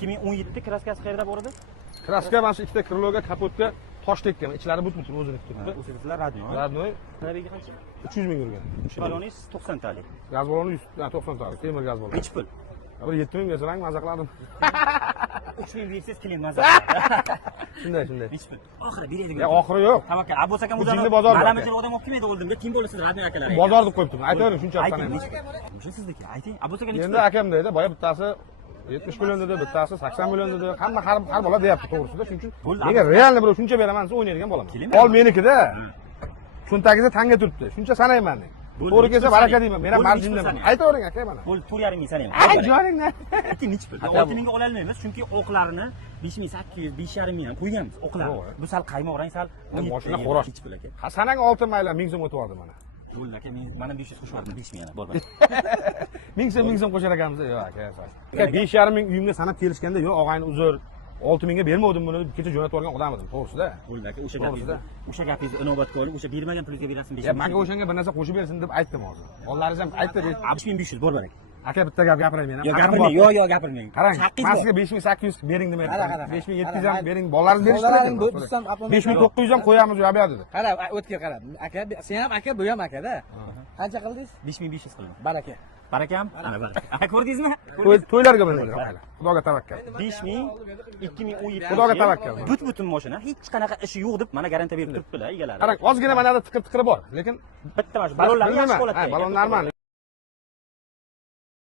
2017 kraskasi qayerda bor edi? Kraska mana shu ikkita kriloga, kapotga tosh tekkan, ichlari but-but o'ziniki. O'zingizlar radnoy. Radnoy Nariga qancha? 300 ming yurgan. Baloningiz 90 talik. Gaz baloni 90 ta, temir gaz baloni. Nechi pul? Bir 7 ming bersang maza qiladim. 3000 bersangiz klient maza. Shunday. Nechi pul? Oxiri beradigan. Ya oxiri yo'q. Tamaka, Abbos akam O'zingni o'zini bozor bor. Malamajir odam olib kelmaydi oldimga. Kim bo'lasiz radnoy akalar? Bozor deb qo'yibdim. Aytavering shuncha Ayting, sanayman. nechi pul? Shu sizniki. Ayting. Abbos aka nechi Endi pul? akam deydi, boya bittasi 70 million dedi, bittasi 80 million dedi. Hamma har bola deyapti to'g'risida. Shuning uchun nega realni birov shuncha beraman desa o'ynaydigan bo'laman. Ol menikida. Cho'ntagingizda tanga turibdi. Shuncha sanayman. To'g'ri kelsa baraka deyman. Men ham marjindaman. Aytavering aka mana. Pul 4,5 ming sanayman. Ay joningni. Ayting nechi pul? 6 mingga ola olmaymiz chunki o'qlarini 5800, 5,5 ming ham qo'yganmiz o'qlarni. Bu sal qaymoq rang sal. Mashina xo'rosh. Nechi pul aka? Sanang 6 mayli 1000 so'm o'tyapti mana. Bo'ldi aka, men mana 500 qo'shyapman, 5 ming yana bor. 1000 so'm qo'shar ekanmiz. Yo'q aka. Aka 5,5 ming uyimga sanab kelishganda, yo'q og'ayni uzr. 6 mingga bermadim buni, kecha jo'natib olgan odam edim, to'g'risida. Bo'ldi aka, o'sha gapingizni inobatga oling, o'sha bermagan pulingizga berasiz 5 Ya menga o'shanga bir narsa qo'shib bersin deb aytdim hozir. Bolalaringiz ham aytdi. 5500 bor aka. Aka bitta gap gapiray men ham. Yo'q gapirmang, yo'q gapirmang. Qarang, men sizga 5800 bering demayman. 5700 ham bering, bolalaringiz berishdi. 5900 ham qo'yamiz u yoqda dedi. Qara, o'tga qara. Aka, sen ham aka, bu ham aka-da. Qancha qildingiz? 5500 qildim. Baraka. Barakam? Ana baraka. Aka ko'rdingizmi? To'ylarga bo'ladi. Xudoga tavakkal. 5000, 2017. Xudoga tavakkal. But-butun mashina, hech qanaqa ishi yo'q deb mana garantiya berib turibdilar egalari. Qarang, ozgina mana tiqir bor, lekin bitta mana shu balonlarni yaxshi holatda. Balon normal.